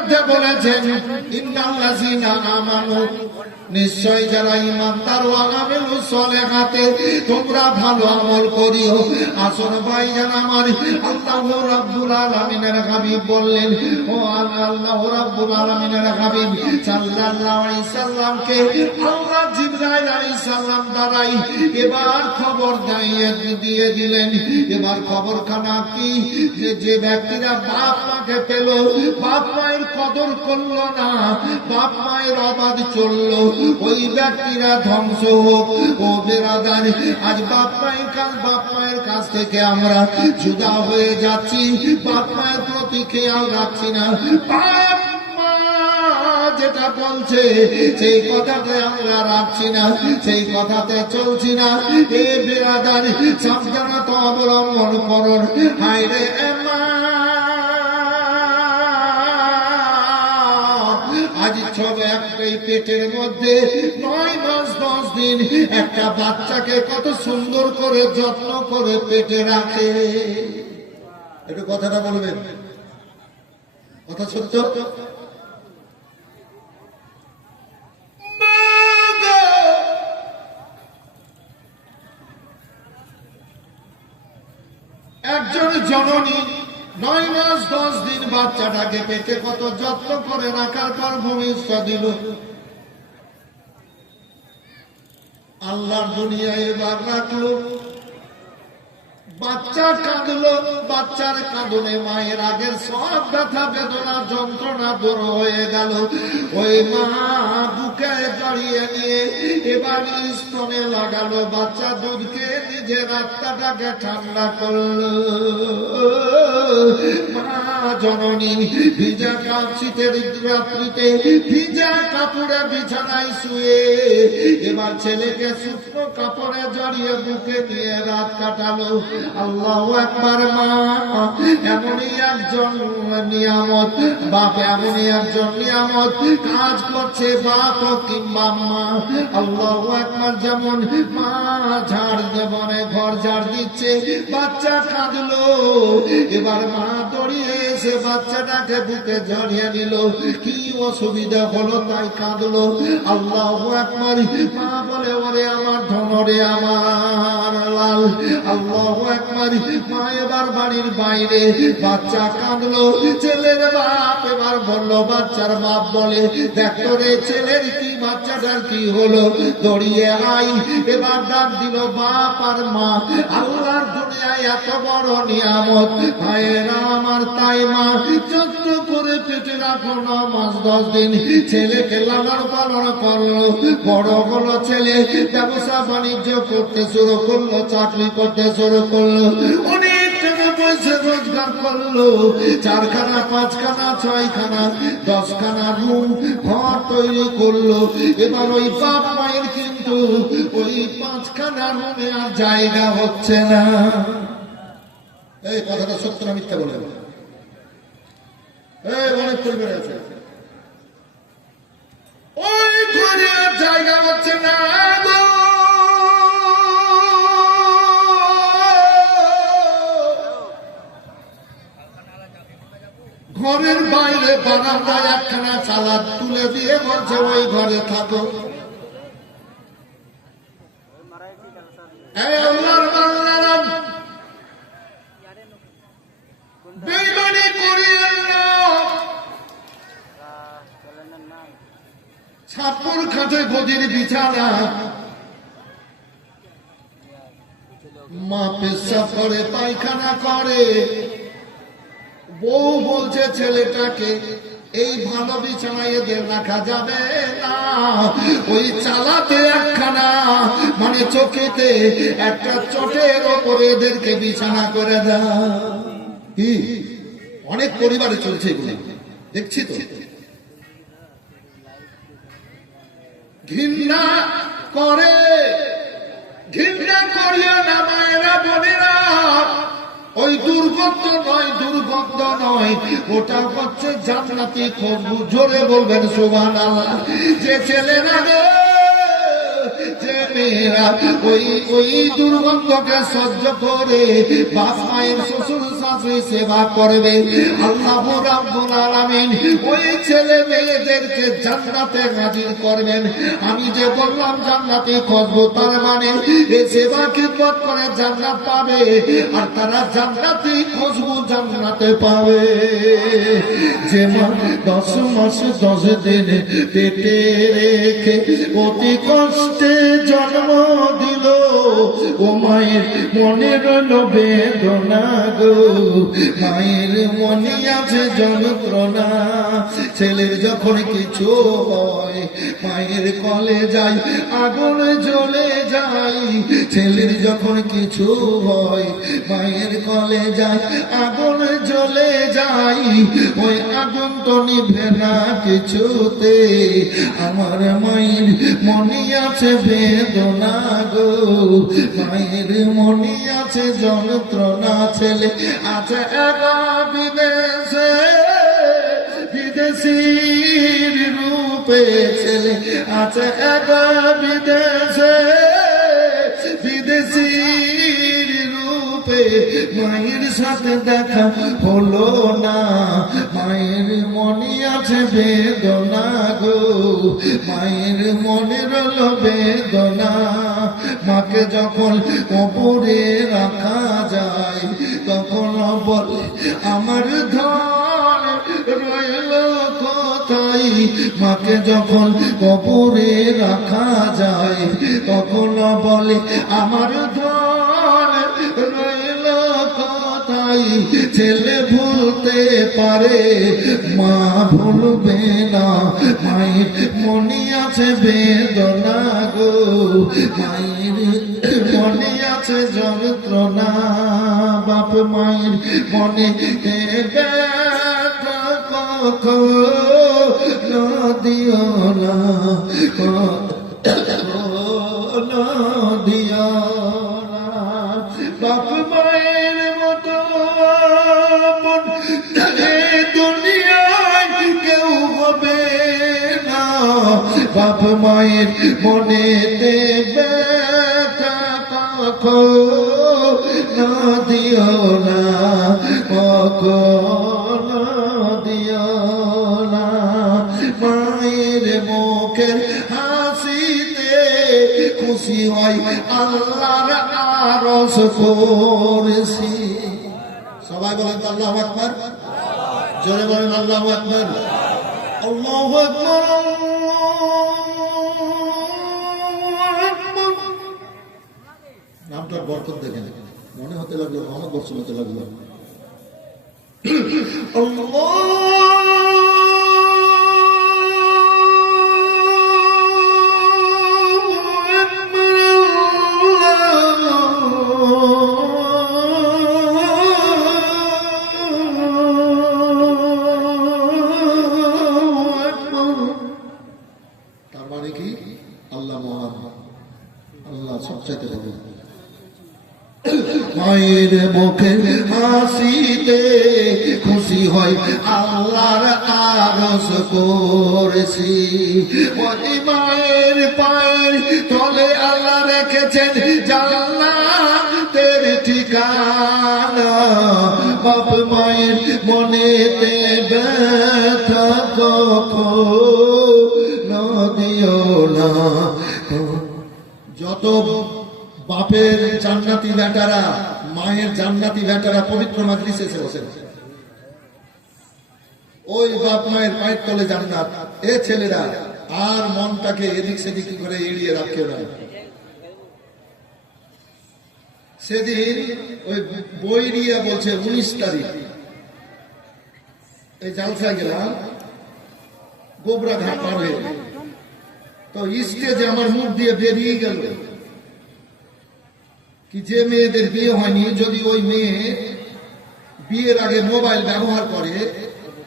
মধ্যে বলেছেন ইন্নাল্লাযীনা আমানু, নিশ্চয় যারা ঈমানদার, ওয়া আমিলুস সালিহাতে, তোমরা ভালো আমল করিও। আসুন ভাইজান আমার, আল্লাহ রাব্বুল আলামিনের হাবিব বললেন, ও আল্লাহ রাব্বুল আলামিনের হাবিব সাল্লাল্লাহু আলাইহি সাল্লামকে আল্লাহ জিবরাইল আলাইহিস সালাম দ্বারাই এবার খবর দিয়ে দিলেন। এবার খবরখানা কি, যে ব্যক্তিরা বাপ মাকে পেল, বাপ মায়ের কদর করলো না, বাপ মায়ের অবাধ চললো, ওই ব্যক্তিরা ধ্বংস হোক। ও বেরাদার, আজ বাপ মায়ের কাছ থেকে আমরা জুদা হয়ে যাচ্ছি, বাপ মায়ের প্রতি খেয়াল রাখছি না। বাপ মা যেটা বলছে সেই কথাতে আমরা রাখছি না, সেই কথাতে চলছি না। এ বেরাদার, সাবধানতা অবলম্বন করুন। হায় রে মা, আজ ছোট একটাই পেটের মধ্যে 9 মাস 10 দিন একটা বাচ্চাকে কত সুন্দর করে যত্ন করে পেটে রাখে। একটু কথাটা বলবেন, কথা সত্য। একজন জননী 9 মাস 10 দিন বাচ্চাটাকে পেটে কত যত্ন করে রাখার পর ভূমিষ্ঠ দিল। আল্লাহর দুনিয়ায় এবার রাখলো, বাচ্চা কাঁদলো, বাচ্চার কাঁদনে মায়ের আগের সব ব্যথা বেদনা যন্ত্রণা দূর হয়ে গেল। ওই মা বুকে জড়িয়ে নিয়ে এবার স্তনে লাগালো, বাচ্চা দুধকে নিজের আত্মাটাকে ঠান্ডা করলো। মা জননী ভিজা শীতের রাত্রিতে ভিজা কাপড়ে বিছানায় শুয়ে এবার ছেলেকে শুকনো কাপড়ে জড়িয়ে বুকে নিয়ে রাত কাটালো। আল্লাহু আকবার। মা এমনই একজন নিয়ামত, বাপ এমনই একজন নিয়ামত, কাজ করছে বাপ কিংবা মা। আল্লাহু আকবার। যেমন মা ঝাড় দেবনে ঘর ঝাড় দিচ্ছে, বাচ্চা কাঁদলো, এবার মা দৌড়িয়ে এসে বাচ্চাটাকে বুকে জড়িয়ে নিল। কি অসুবিধা হলো তাই কাঁদলো। আল্লাহু আকবার। মা বলে, ওরে আমার ধন, রে আমার লাল। আল্লাহু আকবার। মা এবার বাড়ির বাইরে, বাচ্চা কাঁদলো, ছেলের বাপ এবার বললো, বাচ্চার বাপ বলে, দেখো রে ছেলের কি, বাচ্চাটার কি হলো, দড়িয়ে আই। এবার ডাক দিল বাপ আর মা। আল্লাহর দুনিয়ায় এত বড় নিয়ামত ভাইয়েরা আমার, তাই মা যত্ন করে পেটে রাখো 9 মাস 10 দিন, ছেলেকে লালন পালন করলো, বড় হলো ছেলে, ব্যবসা বাণিজ্য করতে শুরু করলো, চাকরি করতে শুরু করলো, অনেক টাকা পয়সা রোজগার করলো, 4খানা 5খানা 6খানা 10খানা রুম ঘর তৈরি করলো। এবার ওই বাপ মায়ের কিন্তু ওই 5খানা রুমে আর জায়গা হচ্ছে না। এই কথাটা সত্য না মিথ্যা বলে? অনেক পরিবার আছে, ওই ঘরে আর জায়গা হচ্ছে না। ঘরের বাইরে বারান্দায় 1খানা চালা তুলে দিয়ে বলছে, ওই ঘরে থাকো। আল্লাহর বান্দারা, বেঈমানি করিয়েন না। ছাপুর খাটে গদির বিছানা, মা পেশাব করে, পায়খানা করে, বউ বলছে ছেলেটাকে, এই ভালো বিছানায় এদের রাখা যাবে না, ওই চালাতে 1খানা মানে চোখেতে একটা চটের ওপরে এদেরকে বিছানা করে দাও। কি অনেক পরিবারে চলছে এগুলো, দেখছি তো। ঘৃণা করে, ঘৃণা করিয়া না মায়েরা বোনেরা, ওই দুর্গন্ধ নয়, দুর্গন্ধ নয়, ওটা হচ্ছে জান্নাতি খুশবু। জোরে বলবেন সুবহানাল্লাহ। যে ছেলেরা রে, যে মেয়েরা ওই দুর্গন্ধকে সহ্য করে বাপ মায়ের শ্বশুর শাশুড়ি সেবা করবে। আল্লাহ রাব্বুল আলামিন ওই ছেলে মেয়েদেরকে জান্নাতে হাজির করবেন। আমি যে বললাম জান্নাতে খুশবু, তার মানে এই সেবা খিদমত করে জান্নাত পাবে, আর তারা জান্নাতি খুশবু জান্নাতে পাবে। যে মা 10 মাস 10 দিন পেটে রেখে অতি কষ্টে জন্ম দিল, ও মায়ের মনে রইল বেদনা গো, মায়ের মনে আছে যন্ত্রণা। ছেলের যখন কিছু হয় মায়ের কলে যাই আগুন জ্বলে যাই, ছেলের যখন কিছু হয় মায়ের কলে যাই আগুন জ্বলে যাই, ওই আগুন তো নিভে না কিছুতে, আমার মায়ের মনে আছে বেদনা গো, মায়ের মনে আছে যন্ত্রণা। ছেলে আছে একা বিদেশে, বিদেশির রূপে, ছেলে আছে একা বিদেশে, বিদেশির রূপে, মায়ের সাথে দেখা হলো না, মায়ের মনে আছে বেদনা গো, মায়ের মনে রইল বেদনা। মাকে যখন কবরে রাখা যায় তখন বলে আমার ধন রইল কোথায়, মাকে যখন কবরে রাখা যায় তখন বলে আমার ধন রইল কোথায়। ছেলে ভুলতে পারে মা ভুলবে না, মায়ের মনে আছে বেদনা গো, মায়ের মনে আছে যন্ত্রণা। বাপ মায়ের মনে ব্যথা কখনো দিও না, কখনো দিও না। বাপ মায়ের মতো আপন দুনিয়ায় কেউ হবে না, বাপ মায়ের মনেতে ব্যথা কখনো দিও না, কখনো দিও না। মায়ের মুখের হাসিতে খুশি হয় আল্লাহর আরশ করেছি। সবাই বলেন আল্লাহু আকবার, জোরে বলেন আল্লাহু আকবার, আল্লাহু আকবার, নামটার বরকত দেখেন, মনে হতে লাগলো মোহাম্মদ বর্ষণ হতে লাগলো। তার মানে কি আল্লাহ মহান, আল্লাহ সবচাইতে বড়। মায়ের মুখে হাসিতে খুশি হয় আল্লাহর আরশ করেছি, ওই মায়ের পায়ের তলে আল্লাহ রেখেছেন জান্নাতের ঠিকানা। বাপ মায়ের মনেতে ব্যথা কখনো দিও না। যত বাপের জান্নাতি বেটারা মায়ের জান্নাতি বেটারা পবিত্র মাজলিসে এসে বসেন, ওই বাপ মায়ের পায়ের তলে জান্নাত। এ ছেলেরা আর মনটাকে এদিক সেদিক করে এড়িয়ে রাখে না। সেদিন ওই বই নিয়ে বলছে 19 তারিখ এই জালসায় গেলাম গোবরা ঘাট পার হয়ে, তো স্টেজে আমার মুখ দিয়ে বেরিয়ে গেল কি যে মেয়েদের বিয়ে হয়নি, যদি ওই মেয়ে বিয়ের আগে মোবাইল ব্যবহার করে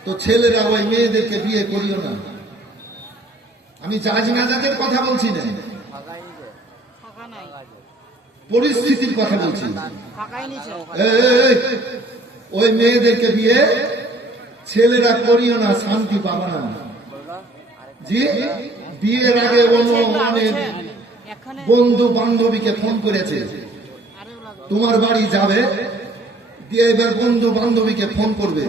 তো ছেলেরা ওই মেয়েদেরকে বিয়ে করিও না। আমি জাজ নাজাজের কথা বলছি না, পরিস্থিতির কথা বলছি। ওই মেয়েদেরকে বিয়ে ছেলেরা করিও না, শান্তি পাবা না। জি, বিয়ের আগে বন্ধু বান্ধবীকে ফোন করেছে, তোমার বাড়ি যাবে, দিয়ে এবার বন্ধু বান্ধবীকে ফোন করবে,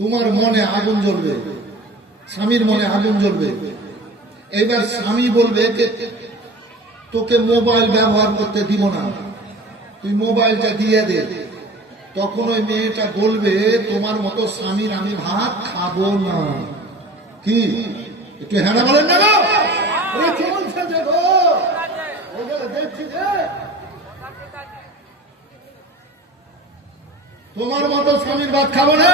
তোমার মনে আগুন জ্বলবে, স্বামীর মনে আগুন জ্বলবে। এবার স্বামী বলবে তোকে মোবাইল ব্যবহার করতে দিব না, তুই মোবাইলটা দিয়ে দে। তখন ওই মেয়েটা বলবে তোমার মতো স্বামীর আমি ভাত খাবো না। কি একটু হ্যাঁ বলেন না? তোমার মতো স্বামীর ভাত খাবো না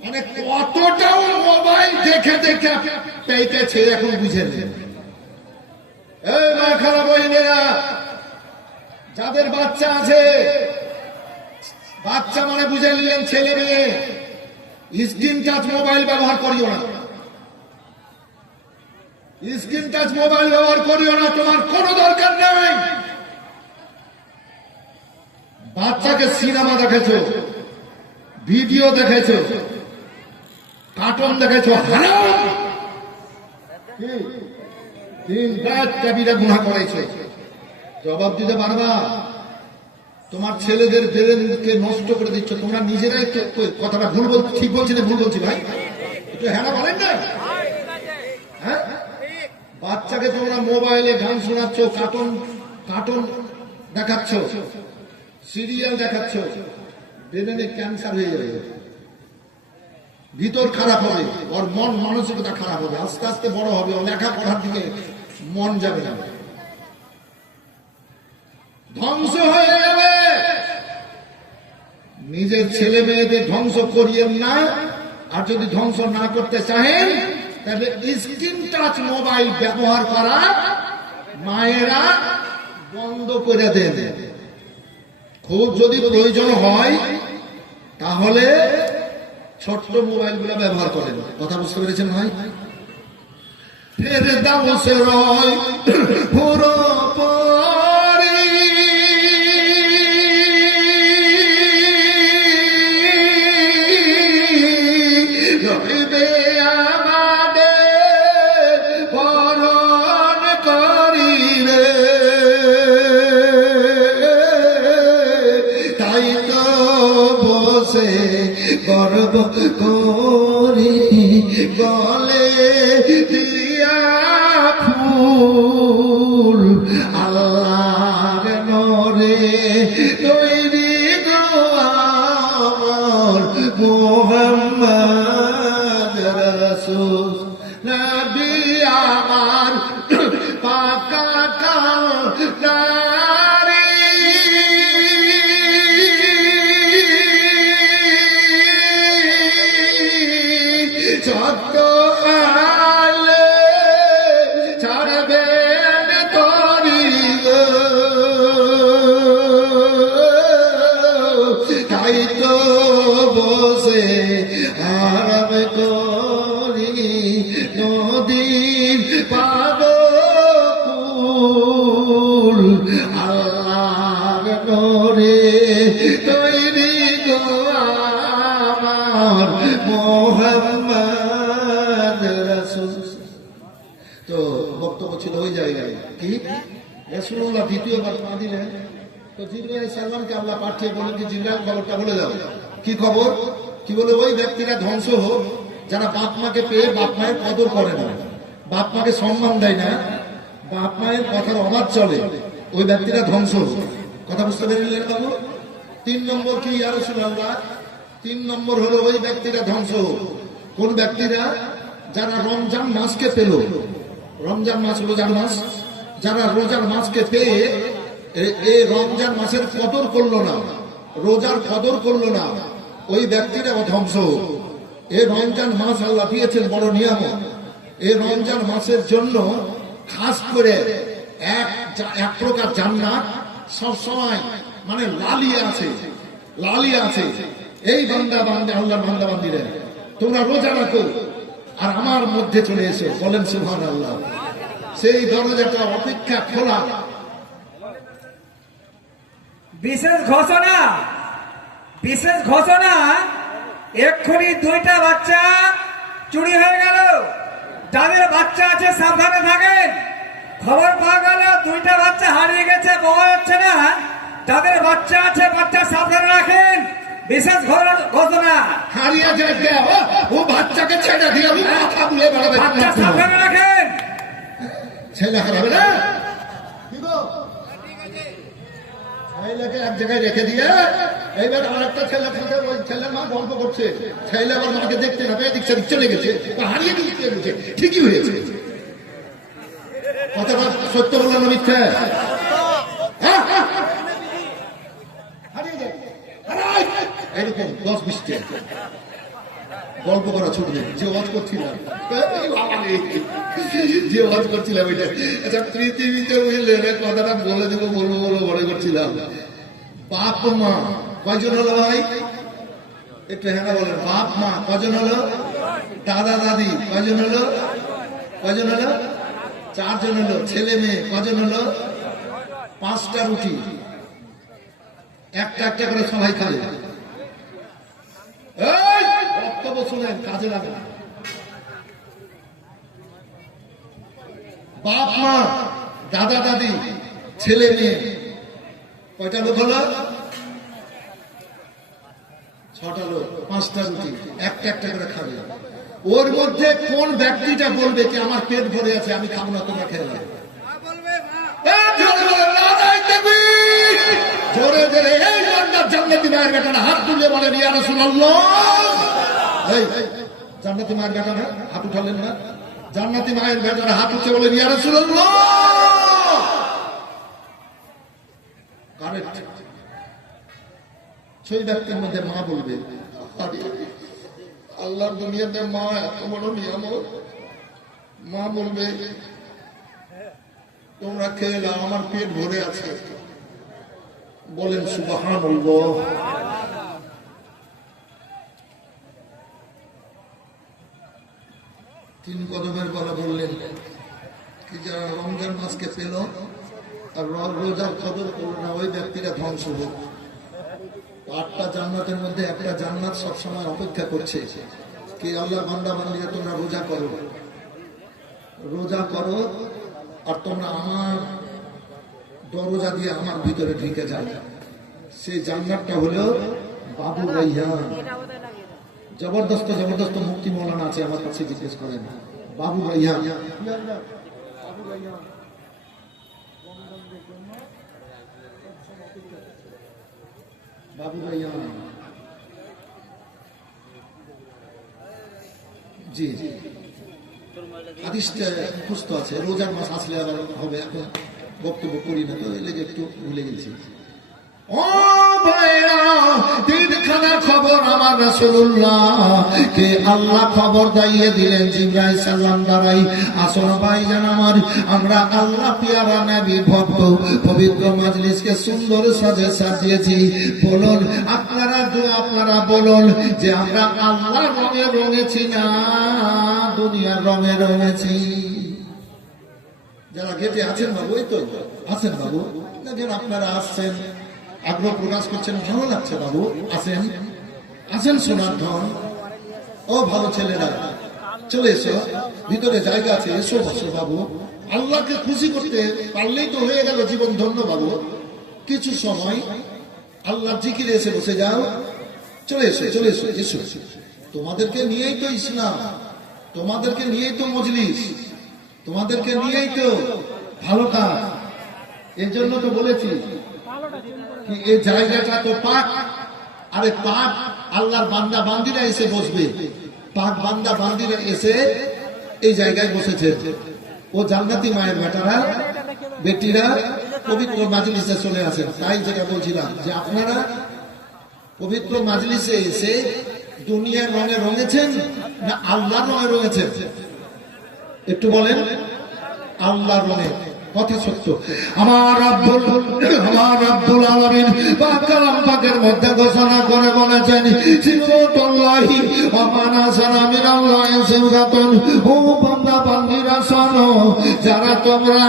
মানে কতটাও মোবাইল দেখে দেখে পেয়েছে এখন বুঝেছে। এই মা খারাপ বহিনেরা, যাদের বাচ্চা আছে, বাচ্চা মানে বুঝে নিলেন ছেলে মেয়ে, স্ক্রিন টাচ মোবাইল ব্যবহার করিও না, স্ক্রিন টাচ মোবাইল ব্যবহার করিও না, তোমার কোনো দরকার নেই। বাচ্চাকে সিনেমা দেখেছো, ভিডিও দেখেছো, কার্টুন দেখেছো, হারাম দিন রাত কাবিরা গুনাহ করেছো, জবাব দিতে পারবা? তোমার ছেলেদের ব্রেনকে নষ্ট করে দিচ্ছ তোমরা নিজেরাই। কথাটা ভুল বল, ঠিক বলছি না ভুল বলছি ভাই? একটু হ্যাঁ বলেন না? হ্যাঁ, বাচ্চাকে তোমরা মোবাইলে গান শোনাচ্ছ, কার্টুন দেখাচ্ছ, সিরিয়াল দেখাচ্ছ, ব্রেনে ক্যান্সার হয়ে যাবে, ভিতর খারাপ হবে, ওর মন মানসিকতা খারাপ হবে, আস্তে আস্তে বড় হবে, ও লেখাপড়ার দিকে মন যাবে না, ধ্বংস হয়ে যাবে। নিজের ছেলে মেয়েদের ধ্বংস করিয়েন না, আর যদি ধ্বংস না করতে চাহেন তাহলে স্ক্রিন টাচ মোবাইল ব্যবহার করা মায়েরা বন্ধ করে দেন। খুব যদি প্রয়োজন হয় তাহলে ছোট্ট মোবাইল গুলো ব্যবহার করেন। কথা বুঝতে পেরেছেন ভাই? ফের দাওসে রয় পুরো গর্ব করি বলে দিয়া ফুল আল্লাহর নরে তৈরি গো আমার মুহাম্মদ রাসূল নবী আমার পাকা যত আলে ছাড়বেন তরি তাই তো বসে আরাম করি নদীর পাগল আল্লাহর নরে তৈরি গো আমার মুহাম্মদ রাসূল। তো বক্তব্য ছিল ওই জায়গায় কি রাসূলুল্লাহ দ্বিতীয়বার পা দিলেন, তো জিবরাইল আলাইহিস সালামকে আল্লাহ পাঠিয়ে বলেন যে জিবরাইল খবরটা বলে দাও। কি খবর? কি বলে? ওই ব্যক্তিরা ধ্বংস হোক যারা বাপ মাকে পেয়ে বাপ মায়ের কদর করে না, বাপ মাকে সম্মান দেয় না, বাপ মায়ের কথার অবাধ চলে, ওই ব্যক্তিরা ধ্বংস হোক। কথা বুঝতে পেরেছিলেন বাবু? 3 নম্বর কি ইয়া রাসূলুল্লাহ? 3 নম্বর হলো ওই ব্যক্তিরা ধ্বংস হোক কোন ব্যক্তিরা? যারা রমজান মাসকে পেল, রমজান মাস রোজার মাস, যারা রোজার মাসকে পেয়ে এই রমজান মাসের কদর করলো না, রোজার কদর করলো না, ওই ব্যক্তিরা ধ্বংস হোক। এই রমজান মাস আল্লাহ দিয়েছেন বড় নিয়ামত। এই রমজান মাসের জন্য খাস করে এক প্রকার জান্নাত সবসময় মানে লালিয়ে আছে, লালিয়ে আছে। এই বান্দা বান্দা আল্লাহর বান্দা বান্দিরা তোমরা রোজা রাখো আর আমার মধ্যে চলে এসো, বলেন সুবহানাল্লাহ। সেই দরজাটা অপেক্ষা খোলা। বিশেষ ঘোষণা, বিশেষ ঘোষণা, এক্ষুনি 2টা বাচ্চা চুরি হয়ে গেল। যাদের বাচ্চা আছে সাবধানে থাকেন। খবর পাওয়া গেল 2টা বাচ্চা হারিয়ে গেছে, পাওয়া যাচ্ছে না। যাদের বাচ্চা আছে বাচ্চা সাবধানে রাখেন। বিশেষ ঘোষণা, হারিয়ে যায় কে? ও বাচ্চাকে ছেড়ে দিয়ে আমি মাথা বুলে বেড়াবে। বাচ্চা সাবধানে রাখেন। ছেলে হারাবে না, কি গো? ছেলেকে এক জায়গায় রেখে দিয়ে এইবার আর একটা ছেলে থাকে, ওই ছেলের মা গল্প করছে, ছেলে আবার মাকে দেখতে না পেয়ে দিচ্ছে চলে গেছে, হারিয়ে গিয়েছে। ঠিকই হয়েছে, কথাটা সত্য বললাম না মিথ্যা? এরকম 10-20টা গল্প করা ছুটবে। যে ওয়াজ করছিলাম ওইটা, আচ্ছা পৃথিবীতে বুঝলেন কথাটা বলে দেবো, বলবো মনে করছিলাম। বাপ মা কয়জন হলো ভাই? একটু হ্যাঁ বলেন। বাপ মা কজন হলো? দাদা দাদি কয়জন হলো? 4 জন হলো। ছেলে মেয়ে কজন হলো? 5টা রুটি, একটা একটা করে সবাই খাবে। বক্তব্য শুনেন, কাজে লাগে। বাপ মা দাদা দাদি ছেলে মেয়ে কয়টা লোক হলো? 6টা লোক, 5টা রুটি, একটা একটা করে খাবে। ওর মধ্যে কোন ব্যক্তিটা বলবে কি আমার পেট ভরে আছে, আমি খাবো না, তোমরা খেয়ে নাও? জোরে জোরে এই জান্নাতি মায়ের বেটারা হাত তুলে বলেন ইয়া রাসূলুল্লাহ। এই জান্নাতি মায়ের বেটারা হাত উঠালেন না? জান্নাতি মায়ের বেটারা হাত উঠে বলেন ইয়া রাসূলুল্লাহ। কারেক্ট। সেই ব্যক্তির মধ্যে মা বলবে, আল্লাহর দুনিয়াতে মা এত বড় নিয়ামত। মা বলবে তোমরা খেয়ে নাও, আমার পেট ভরে আছে। বলেন সুবহানাল্লাহ। তিন কদমের গলা বললেন কি, যারা রমজান মাসকে পেল আর রোজার কদর করল না, ওই ব্যক্তিরা ধ্বংস হোক। 8টা জান্নাতের মধ্যে একটা জান্নাত সবসময় অপেক্ষা করছে কি, আল্লাহ বান্দা বান্দিরা তোমরা রোজা করো আর তোমরা আমার দরজা দিয়ে আমার ভিতরে ঢুকে যাও। সেই জান্নাতটা হলো বাবু রাইয়ান। জবরদস্ত মুক্তি মৌলানা আছে, আমার কাছে জিজ্ঞেস করেন। বাবু রাইয়ান, বাবু রাইয়ান, জি জি হাদিসটা মুখস্থ আছে। রোজার মাস আসলে আবার হবে, এখন বক্তব্য করি না তো, এই লেগে একটু ভুলে গেছি। ও ভাইরা, 3খানা খবর আমার রাসূলুল্লাহ কে আল্লাহ খবর দিয়ে দিলেন জিবরাইল সালাম দ্বারাই। আসল ভাইজান আমার, আমরা আল্লাহ পিয়ারা নবী ভক্ত পবিত্র মাজলিসকে সুন্দর সাজিয়েছি। বলুন আপনারা বলুন যে আমরা আল্লাহর রঙে রঙেছি না দুনিয়ার রঙে রঙেছি? যারা গেটে আছেন বাবু, এই তো আছেন বাবু, দেখেন আপনারা আসছেন, আগ্রহ প্রকাশ করছেন, ভালো লাগছে বাবু। আসেন সোনার ধন। ও ভালো ছেলেরা, চলে এসো, ভিতরে জায়গা আছে, এসো বসো বাবু। আল্লাহকে খুশি করতে পারলেই তো হয়ে গেল জীবন ধন্য বাবু। কিছু সময় আল্লাহ জিকিরে এসে বসে যাও। চলে এসো। তোমাদেরকে নিয়েই তো ইসলাম, তোমাদেরকে নিয়েই তো মজলিস, তোমাদেরকে নিয়েই তো ভালো কাজ। এর জন্য তো বলেছি কি এই জায়গাটা তো পাক। আরে পাক আল্লাহর বান্দা বান্দিরা এসে বসবে, পাক বান্দা বান্দিরা এসে এই জায়গায় বসেছে। ও জান্নাতি মায়ের বেটিরা পবিত্র মাজলিসে চলে আসেন। তাই যেটা বলছিলাম যে আপনারা পবিত্র মাজলিসে এসে দুনিয়ার রঙে রঙেছেন না আল্লাহর রঙে রঙেছেন? একটু বলেন। আল্লাহর রঙে, কথা সত্য। আমার রব্বুল আলামিন পাক কালাম পাকের মধ্যে ঘোষণা করে বলেছেন, সিরাতাল্লাহি ওয়া মান আসানা মিনাল্লাহি সিরাতান। ও বান্দা বান্দীরা শোনো, যারা তোমরা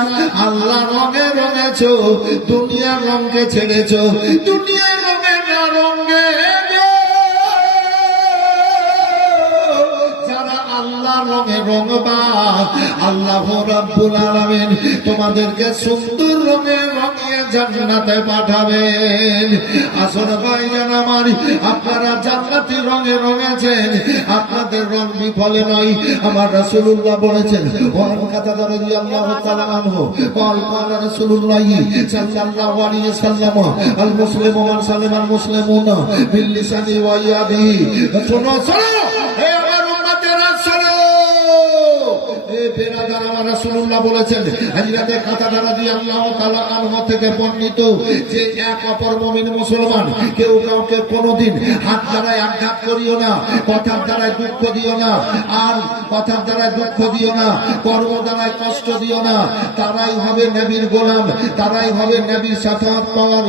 আল্লাহর রঙে রঙেছো, দুনিয়ার রঙকে ছেড়েছো, দুনিয়ার রঙে না রঙে যারা আল্লাহর রঙে রঙবা। আল্লাহ রাব্বুল আলামিন তোমাদেরকে সুন্দর রঙে রঙিয়ে জান্নাতে পাঠাবেন। আসল ভাইজান আমার, আপনারা জান্নাতি রঙে রঙেছেন, আপনাদের রং বিফলে নয়। আমার রাসূলুল্লাহ বলেছেন, ওয়ান কাতাদা রাদিয়াল্লাহু তাআলা আনহু قال قال رسول الله صلى الله عليه وسلم المسلم من سلم المسلمون باللسان ويده। শোনো শোনো, হে আমার উম্মতেরা শোনো, এ বেরাদার, আমার রাসূলুল্লাহ বলেছেন, হযরতে কাতাদা রাদিয়াল্লাহু তাআলা আনহু থেকে বর্ণিত, যে এক অপর মুমিন মুসলমান কেউ কাউকে কোনোদিন হাত দ্বারায় আঘাত করিও না, কথার দ্বারায় দুঃখ দিও না, আর কথার দ্বারায় দুঃখ দিও না, কর্ম দ্বারায় কষ্ট দিও না। তারাই হবে নবীর গোলাম, তারাই হবে নবীর শাফাআত পাওয়ার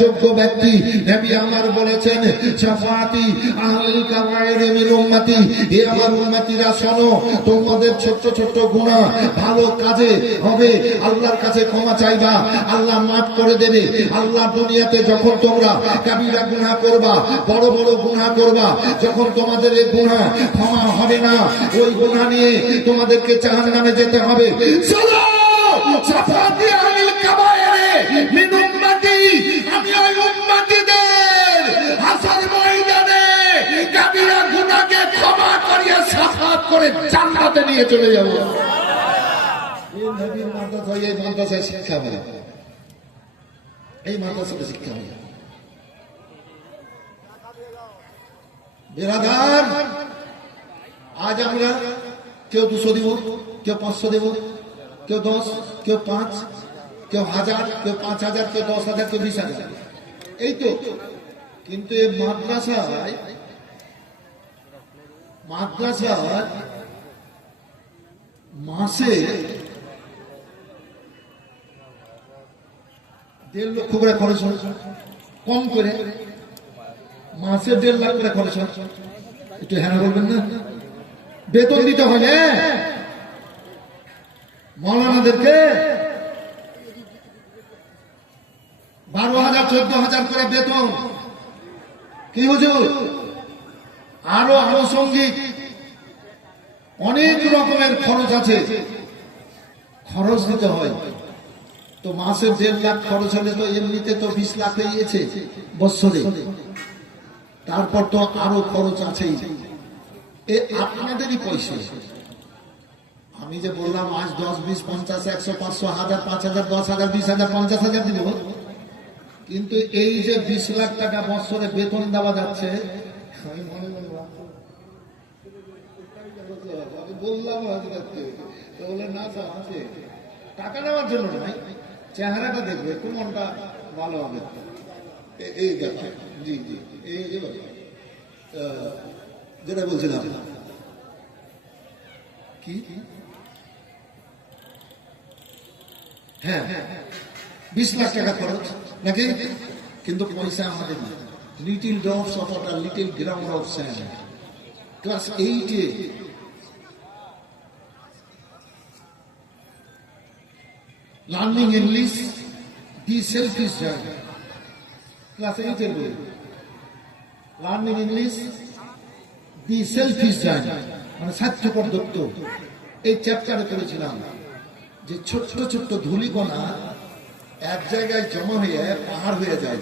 যোগ্য ব্যক্তি। নবী আমার বলেছেন, শাফাআতি আহলিল কাবায়ের মিন উম্মতি। হে আমার উম্মতিরা শোনো, তোমাদের ছোট ছোট গুনাহ ভালো কাজে হবে, আল্লাহর কাছে ক্ষমা চাইবা, আল্লাহ মাফ করে দেবে। আল্লাহ দুনিয়াতে যখন তোমরা কাবিরা গুনাহ করবা, বড় বড় গুনাহ করবা, যখন তোমাদের এই গুনাহ ক্ষমা হবে না, ওই গুনাহ নিয়ে তোমাদেরকে জাহান্নামে যেতে হবে। চলো শাফাআতি আহলিল কাবায়ের মিন উম্মতি, আমি ওই উম্মতিদের হাসর ময়দানে কাবিরা গুনাহকে ক্ষমা করিয়া শাফাআত করে জান্নাতে নিয়ে চলে যাব। এই নবীর মাদ্রাসায়, এই মাদ্রাসায় শিক্ষা হয়, এই মাদ্রাসায় শিক্ষা হয়। বেরাদার, আজ আমরা কেউ 200 দেব, কেউ 500 দেব, কেউ 10, কেউ 5, কেউ 1000, কেউ 5000, কেউ 10,000, কেউ 20,000, এই তো। কিন্তু এই মাদ্রাসায় মাসে 1.5 লক্ষ করে খরচ হয়, কম করে মাসে 1.5 লাখ করে খরচ হয়। একটু হ্যাঁ বলবেন না? বেতন দিতে হয় না মাওলানাদেরকে, 12,000 14,000 করে বেতন। কি হুজুর, আরো আনুষঙ্গিক অনেক রকমের খরচ আছে, খরচ দিতে হয়। তো মাসে 1.5 লাখ খরচ হলে তো এমনিতে তো 20 লাখ হয়ে গেছে বছরে, তারপর তো আরো খরচ আছেই। এ আপনাদেরই পয়সা। আমি যে বললাম আজ 10, 20, 50, 100, 500, 1000, 5000, 10,000, 20,000, 50,000 দিব, কিন্তু এই যে 20 লাখ টাকা বছরে বেতন দেওয়া যাচ্ছে, আমি মনে বললাম বলে না স্যার আছে, টাকা নেওয়ার জন্য নয়, চেহারাটা দেখবে, একটু মনটা ভালো হবে। এই ব্যাপার, জি জি, এই যেটা বলছিলাম কি, হ্যাঁ 20 লাখ টাকা খরচ নাকি, কিন্তু পয়সা আমাদের না। Little drops of water, little ground of sand. Class 8-এ learning English, the selfish journey, class 8-এর বই, learning English, the selfish journey, মানে স্বার্থপর দত্ত। এই চ্যাপ্টারে করেছিলাম যে ছোট্ট ছোট্ট ধূলিকণা এক জায়গায় জমা হয়ে পাহাড় হয়ে যায়,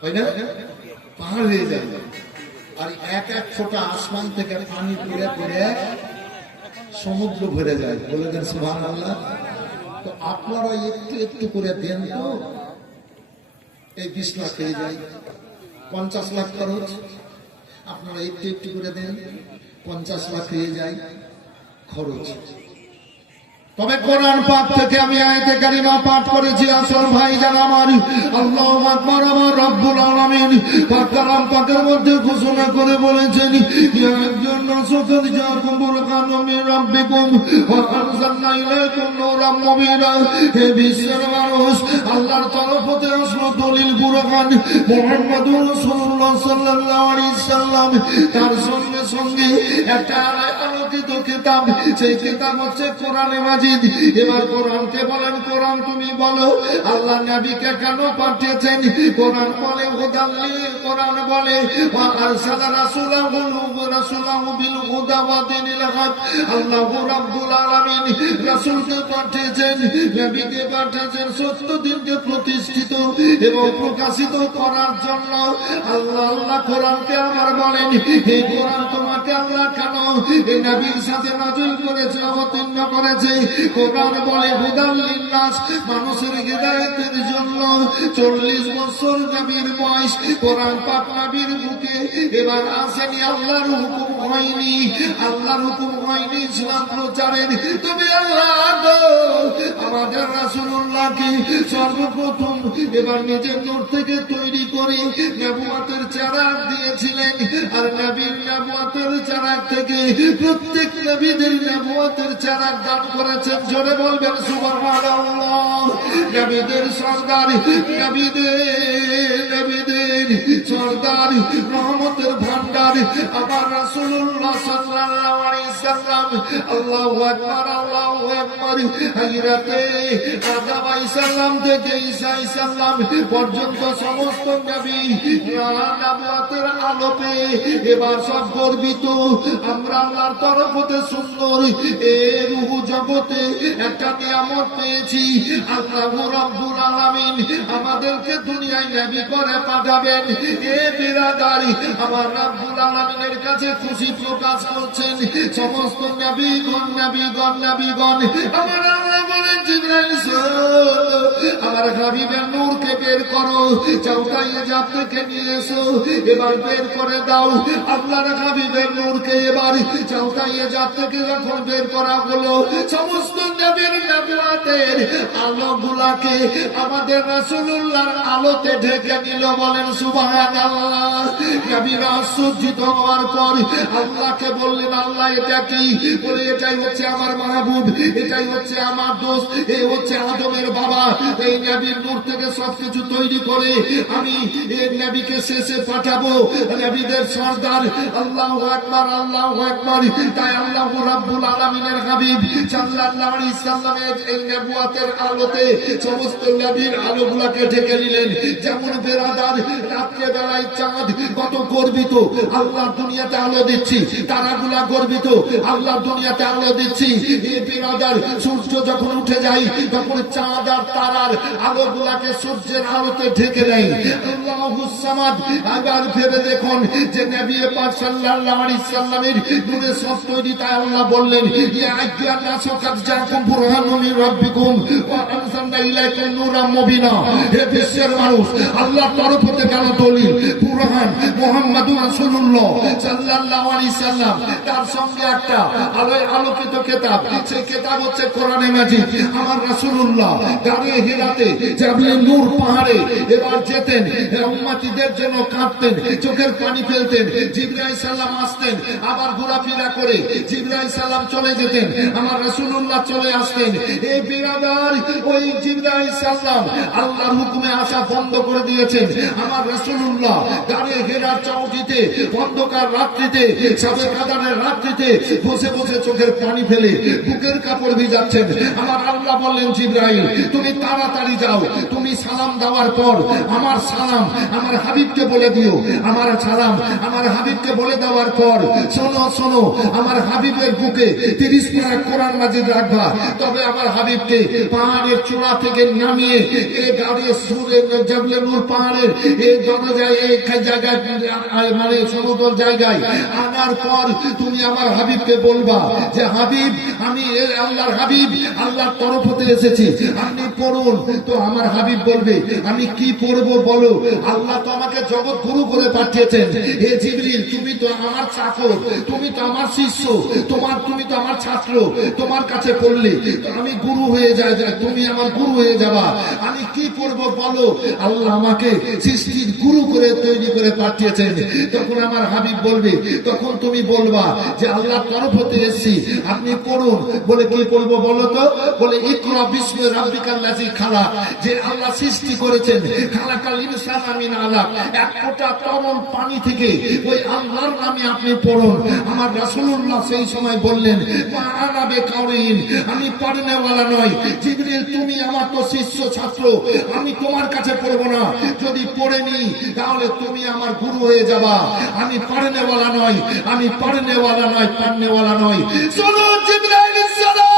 তাই না? পাহাড় হয়ে যায়, আর এক এক ফোঁটা আসমান থেকে পানি পড়ে পড়ে সমুদ্র ভরে যায়। বলে দেন সুবহানাল্লাহ। তো আপনারা একটু একটু করে দেন, তো এই 20 লাখ হয়ে যায়, 50 লাখ খরচ। আপনারা একটু একটু করে দেন, 50 লাখ হয়ে যায় খরচ। তবে কোরআন পাক থেকে আমি আয়াতে কারিমা পাঠ করেছি। আসল ভাইজান আমার, আল্লাহু আকবার, আমার রব্বুল আলামিন পাক কালাম পাকের মধ্যে ঘোষণা করে বলেছেন, ইয়া আইয়ুহান-নাসু কাদ জাআকুম বুরহানুম মির রাব্বিকুম ওয়া আনজালনা ইলাইকুম নূরাম মুবিনা। হে বিশ্বের মানুষ, আল্লাহর তরফ হতে আসলো দলিল, বুরহান, মুহাম্মদুর রাসূলুল্লাহ সাল্লাল্লাহু আলাইহি সাল্লাম, তার সঙ্গে সঙ্গে একটা আলোকিত কিতাব। সেই কিতাব হচ্ছে কোরআনে মাজিদ। মাজিদ। এবার কোরআনকে বলেন, কোরআন তুমি বলো আল্লাহ নবীকে কেন পাঠিয়েছেন? কোরআন বলে হুদাল্লিল, কোরআন বলে ওয়া আরসালা রাসূলাহু বিল হুদা ওয়া দীনিল হক। আল্লাহু রাব্বুল আলামিন রাসূলকে পাঠিয়েছেন, নবীকে পাঠিয়েছেন সত্য দিনকে প্রতিষ্ঠিত এবং প্রকাশিত করার জন্য। আল্লাহ কোরআনকে আমার বলেন, এই কোরআন তোমাকে আল্লাহ কেন এই নবীর সাথে নাযিল করেছে, অবতীর্ণ করেছে? কোরআন বলে হুদাল লিন্নাস, মানুষের হিদায়াতের জন্য। 40 বছর নবীর বয়স, কোরআন পাক নবীর বুকে। এবার আসেনি, আল্লাহর হুকুম হয়নি, আল্লাহর হুকুম হয়নি ইসলাম প্রচারের। তবে আল্লাহ আমাদের রাসূলুল্লাহকে সর্বপ্রথম এবার নিজের নূর থেকে তৈরি করে নবুয়তের চারাক দিয়েছিলেন। আর নবীর নবুয়তের চারাক থেকে প্রত্যেক নবীদের নবুয়তের চারাক দান করেছেন। জোরে বলবেন সুবহানাল্লাহ। নবীদের সরদার, নবীদের সরদার, রহমতের ভান্ডার আমার রাসূলুল্লাহ সাল্লাল্লাহু আলাইহি সাল্লাম। আল্লাহু আকবার, আল্লাহু আকবার। হযরতে আদম আলাইহিস সালাম থেকে ঈসা আলাইহিস সালাম পর্যন্ত সমস্ত নবী নবুয়তের আলো পেয়ে এবার সব গর্বিত। আমরা আল্লাহর তরফ হতে সুন্দর এ রূহ জগতে একটা নিয়ামত পেয়েছি। আল্লাহু রাব্বুল আলামিন আমাদেরকে দুনিয়ায় নবী করে পাঠাবেন। এ বিরাদারি আমার রাব্বুল আলামিনের কাছে খুশি প্রকাশ করছেন সমস্ত নবীগণ। আমার আল্লাহ বলেন, জিবরাইল আমার হাবিবের নূরকে বের করো, চৌকাইয়ে জাত থেকে নিয়ে এসো। এবার বের করে দাও আল্লাহর হাবিবের নূরকে। এবার চৌকাইয়ে জাত থেকে যখন বের করা হলো, সমস্ত নবীর নবুয়তের আলোগুলাকে আমাদের রাসূলুল্লাহর আলোতে ঢেকে নিল। বলেন সুবহানাল্লাহ। নবীরা আশ্চর্যিত হওয়ার পর আল্লাহকে বললেন, আল্লাহ এটা কি? বলে এটাই হচ্ছে আমার মাহবুব, এটাই হচ্ছে আমার দোস্ত, এই হচ্ছে আদমের বাবা। এই নবীর নূর থেকে সবকিছু তৈরি করে আমি এই নবীকে শেষে পাঠাবো, নবীদের সরদার। আল্লাহু আকবার, আল্লাহু আকবার। তাই আল্লাহু রাব্বুল আলামিনের হাবিব সাল্লাল্লাহু আলাইহি সাল্লামের এই নবুয়তের আলোতে সমস্ত নবীর আলোগুলোকে ঢেকে নিলেন। যেমন বেরাদার রাত্রে বেলায় চাঁদ কত গর্বিত, আল্লাহ দুনিয়াতে আলো দিচ্ছি। তারাগুলা গর্বিত, আল্লাহ দুনিয়াতে আলো দিচ্ছি। এই বেরাদার সূর্য যখন উঠে যায় তখন চাঁদ আর তারার আলোগুলাকে সূর্যের আলোতে ঢেকে দেয়। আল্লাহুস সামাদ। আবার ভেবে দেখুন যে নবী পাক সাল্লাল্লাহু আলাইহি সাল্লামের নূরে সব তৈরি। তাই আল্লাহ বললেন, ইয়া আইয়ুহান নাসু কাদ জাআকুম বুরহানুম মির রাব্বিকুম ওয়া আনজালনা ইলাইকুম নূরাম মুবিনা। হে বিশ্বের মানুষ, আল্লাহর তরফ থেকে কেন দলিল বুরহান মুহাম্মাদুর রাসূলুল্লাহ সাল্লাল্লাহু আলাইহি সাল্লাম, তার সঙ্গে একটা আলোকিত কিতাব। সেই কিতাব হচ্ছে কোরআনে মাজিদ। আমার রাসূলুল্লাহ দাঁড়িয়ে হিরাতে জাবলে নূর পাহাড়ে এবার যেতেন, উম্মতিদের জন্য কাঁদতেন, চোখের পানি ফেলতেন। জিবরাইল সালাম আসতেন, আবার ঘোরাফেরা করে জিবরাইল সালাম চলে যেতেন, আমার রাসূলুল্লাহ চলে আসতেন। এই বিরাদার ওই জিবরাইল সালাম আল্লাহর হুকুমে আসা বন্ধ করে দিয়েছেন। আমার রাসূলুল্লাহ দাঁড়িয়ে হিরার চৌকিতে অন্ধকার রাত্রিতে, সাবে কাদারের রাত্রিতে বসে বসে চোখের পানি ফেলে বুকের কাপড় ভিজাচ্ছেন। আমার আল্লাহ বললেন, জিবরাইল তুমি তাড়াতাড়ি যাও, তুমি সালাম দেওয়ার পর আমার সালাম আমার হাবিবকে বলে দিও। আমার সালাম আমার হাবিবকে বলে দেওয়ার পর শোনো আমার হাবিবের বুকে 30 পারা কোরআন মাজিদ রাখবা। তবে আমার হাবিবকে পাহাড়ের চূড়া থেকে নামিয়ে এই গাড়ি সুরের জাবলে নূর পাহাড়ের এই দরজায় এই জায়গায় মানে সমতল জায়গায় আনার পর তুমি আমার হাবিবকে বলবা যে হাবিব আমি আল্লাহর হাবিব, আল্লাহর তরফ হতে এসেছি, আপনি পড়ুন। তো আমার হাবিব বলবে আমি কি পড়বো বলো? আল্লাহ তো আমাকে জগৎ গুরু করে পাঠিয়েছেন। হে জিবরিল তুমি তো আমার চাকর, তুমি তো আমার শিষ্য, তুমি তো আমার ছাত্র, তোমার কাছে পড়লে আমি গুরু হয়ে যাই, তুমি আমার গুরু হয়ে যাবা। আমি কি পড়বো বলো? আল্লাহ আমাকে সৃষ্টির গুরু করে তৈরি করে পাঠিয়েছেন, তখন আমার হাবিব বলবে, তখন তুমি বলবা যে আল্লাহর তরফ হতে এসেছি, আপনি পড়ুন। বলে কি পড়বো বলো তো? বলে ইকরা বিসমি রাব্বিকাল্লাযী খালাক, যে আল্লাহ সৃষ্টি করেছেন, খালাকাল ইনসানা মিন আলাক, এক ফোঁটা তরল পানি থেকে ওই আল্লাহর নামে আপনি পড়ুন। আমার রাসূলুল্লাহ সেই সময় বললেন, মা আনা বিকারিন, আমি পড়নেওয়ালা নই। জিবরিল, তুমি আমার তো শিষ্য ছাত্র, আমি তোমার কাছে পড়বো না। যদি পড়ে নি তাহলে তুমি আমার গুরু হয়ে যাবা। আমি পড়নেওয়ালা নই, আমি পড়নেওয়ালা নই, পড়নেওয়ালা নই। শোনো জিবরাইল, শোনো,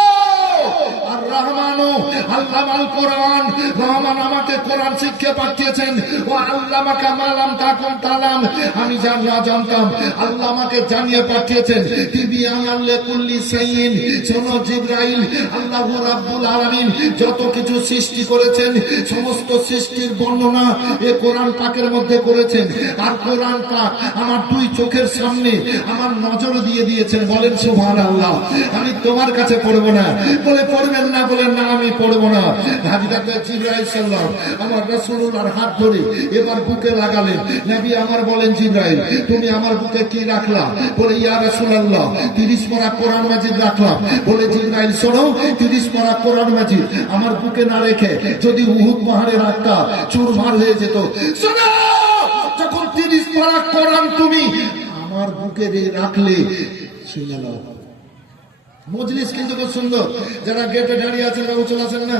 আর রহমানু আল্লামাল কোরআন, রহমান আমাকে কোরআন শিক্ষা পাঠিয়েছেন। ও আল্লামাকা মা লাম তাকুন তালাম, আমি যা না জানতাম আল্লাহ আমাকে জানিয়ে পাঠিয়েছেন। তিবিয়ানাল লিকুল্লি শাইইন, শোনো জিবরাইল, আল্লাহু রাব্বুল আলামিন যত কিছু সৃষ্টি করেছেন সমস্ত সৃষ্টির বর্ণনা এই কোরআন পাকের মধ্যে করেছেন। আর কোরআন পাক আমার দুই চোখের সামনে আমার নজর দিয়ে দিয়েছেন। বলেন সুবহানাল্লাহ। আমি তোমার কাছে পড়বো না। বলে পড়বেন না? বলেন না, আমি পড়বো না। হাজী ডাক্তার জিবরাইল সাল্লাল্লাহু আমার রাসূলুল্লাহর হাত ধরে এবার বুকে লাগালেন। নবী আমার বলেন, জিবরাইল তুমি আমার বুকে কি রাখলা? বলে ইয়া রাসূলুল্লাহ 30 পারা কোরআন মাজিদ রাখলাম। বলে জিবরাইল, শোনো, 30 পারা কোরআন মাজিদ আমার বুকে না রেখে যদি উহুদ পাহাড়ে রাখতা চুরমার হয়ে যেত। শোনো, যখন 30 পারা কোরআন তুমি আমার বুকে রাখলে, শুনে নাও। মজলিস কিন্তু খুব সুন্দর। যারা গেটে দাঁড়িয়ে আছেন বাবু চলে আসেন না,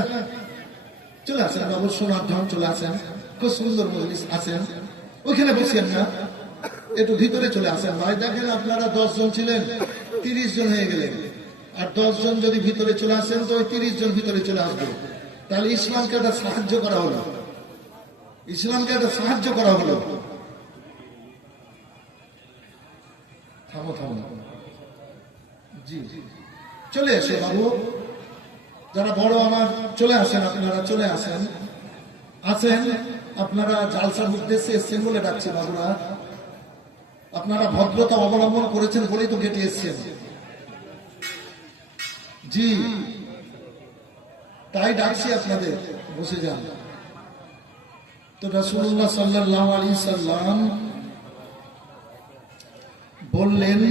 চলে আসেন বাবু, সোনার ধাম চলে আসেন। খুব সুন্দর মজলিস আছেন, ওইখানে বসেন না, একটু ভিতরে চলে আসেন। ভাই দেখেন, আপনারা 10 জন ছিলেন, 30 জন হয়ে গেলেন। আর 10 জন যদি ভিতরে চলে আসেন তো ওই 30 জন ভিতরে চলে আসবে। তাহলে ইসলামকে একটা সাহায্য করা হলো, ইসলামকে একটা সাহায্য করা হলো। থামো থামো, জি চলে আসে বাবু, যারা বড় আমার চলে আসেন, আপনারা চলে আসেন। আছেন আপনারা জালসার উদ্দেশ্যে এসছেন বলে ডাকছে বাবুরা। আপনারা ভদ্রতা অবলম্বন করেছেন বলেই তো গেটে এসছেন। জি তাই ডাকছি আপনাদের, বসে যান। তো রাসূলুল্লাহ সাল্লাল্লাহু আলাইহি সাল্লাম বললেন,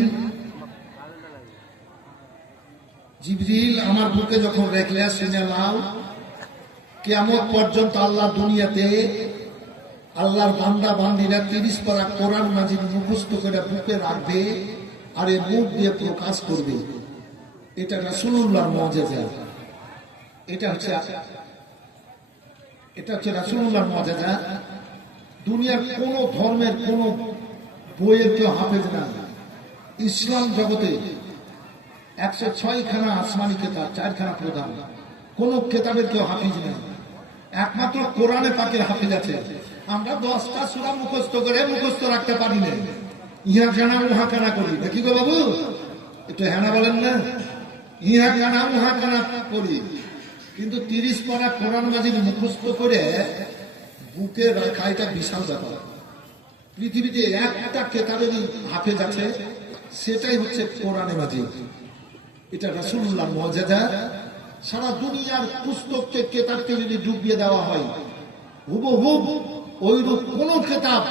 জিবরিল আমার বুকে যখন রেখলে শুনে নাও, কিয়ামত পর্যন্ত আল্লাহ দুনিয়াতে আল্লাহর বান্দা বান্দিরা 30 পারা কোরআন মাজিদ মুখস্থ করে বুকে রাখবে আর এই মুখ দিয়ে প্রকাশ করবে। এটা রাসূলুল্লাহর মুজিজা। এটা হচ্ছে রাসূলুল্লাহর মুজিজা। দুনিয়ার কোন ধর্মের কোন বইয়ের কেউ হাফেজ না। ইসলাম জগতে 106 খানা আসমানি কেতাব, 4 খানা প্রধান, কোন কেতাবের কেউ হাফিজ নেই। একমাত্র কোরআনে পাকের হাফিজ আছে। আমরা 10টা সূরা মুখস্থ করে মুখস্থ রাখতে পারি না, ইহা কানা উহা কানা করি। দেখি গো বাবু, একটু হ্যাঁ বলেন না, ইহা কানা উহা কানা করি। কিন্তু 30 পারা কোরআন মাজিদ মুখস্থ করে বুকে রাখা এটা বিশাল ব্যাপার। পৃথিবীতে একটা কেতাবেরই হাফেজ আছে, সেটাই হচ্ছে কোরআনে মাজিদ। এটা রাসূলুল্লাহর মুজিজা। সারা দুনিয়ার পুস্তককে কেতাবকে যদি ডুবিয়ে দেওয়া হয়, হুবহুব ওইরূপ কোন কেতাব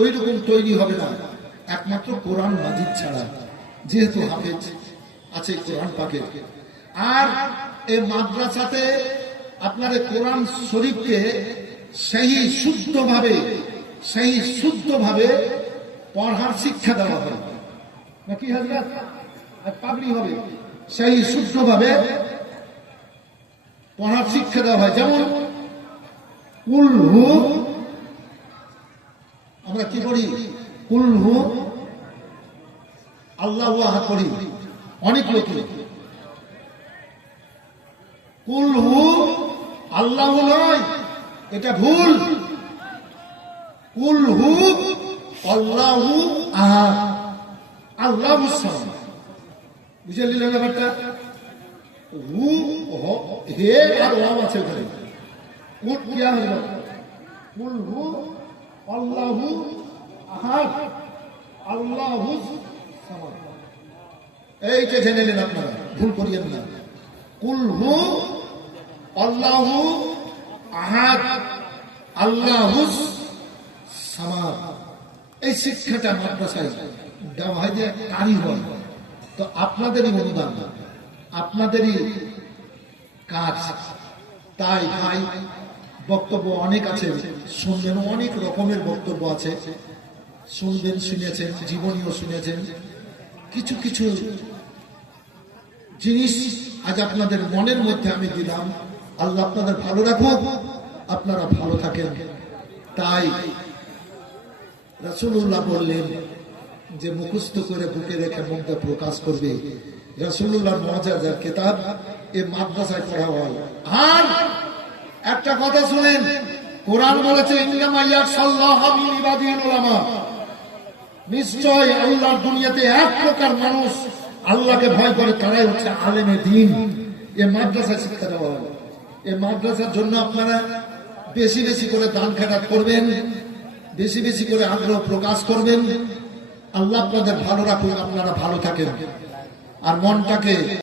ওইরকম তৈরি হবে না, একমাত্র কোরআন মাজিদ ছাড়া। যেহেতু হাফেজ আছে কোরআন পাকে। আর এই মাদ্রাসাতে আপনার কোরআন শরীফকে সেই শুদ্ধভাবে পড়ার শিক্ষা দেওয়া হয় নাকি হাজরাত? আর পাগড়ি হবে, সেই শুদ্ধভাবে পড়ার শিক্ষা দেওয়া হয়। যেমন কুল হু, আমরা কি পড়ি? কুল হু আল্লাহু আহাদ পড়ি অনেক লোক। কুল হু আল্লাহু নয়, এটা ভুল। কুল হু আল্লাহু আহাদ, আল্লাহু সামাদ। বুঝে নিলেন ব্যাপারটা? হু হে আর ওয়াও আছে ওখানে। কুল কি হবে? কুল হু আল্লাহু আহাদ, আল্লাহু সামাদ। এইটা জেনে নিন আপনারা, ভুল করিয়েন না। কুল হু আল্লাহু আহাদ, আল্লাহু সামাদ। এই শিক্ষাটা মাদ্রাসায় দেওয়া হয় যে কারি হয়। তো আপনাদেরই অনুদান, আপনাদেরই কাজ। তাই ভাই বক্তব্য অনেক আছে, শুনবেন, অনেক রকমের বক্তব্য আছে, শুনবেন, শুনেছেন, জীবনীও শুনেছেন। কিছু কিছু জিনিস আজ আপনাদের মনের মধ্যে আমি দিলাম। আল্লাহ আপনাদের ভালো রাখুক, আপনারা ভালো থাকেন। তাই রাসূলুল্লাহ বললেন যে মুখস্থ করে বুকে রেখে মনটা প্রকাশ করবে। রাসূলুল্লাহর মুআজিজার কিতাব এই মাদ্রাসায় পড়া হয়। আর একটা কথা শুনেন, কোরআন বলেছে ইন্নামা ইয়াশাল্লাহু মিন ইবাদিল উলামা, নিশ্চয় আল্লাহর দুনিয়াতে এক প্রকার মানুষ আল্লাহকে ভয় করে, তারাই হচ্ছে আলেমে দ্বীন। এই মাদ্রাসায় শিক্ষা দেওয়া হয়। এই মাদ্রাসার জন্য আপনারা বেশি বেশি করে দান খেরাত করবেন, বেশি বেশি করে আগ্রহ প্রকাশ করবেন। আল্লাহ আপনাদের ভালো রাখুন, আপনারা ভালো থাকেন। আর মনটাকে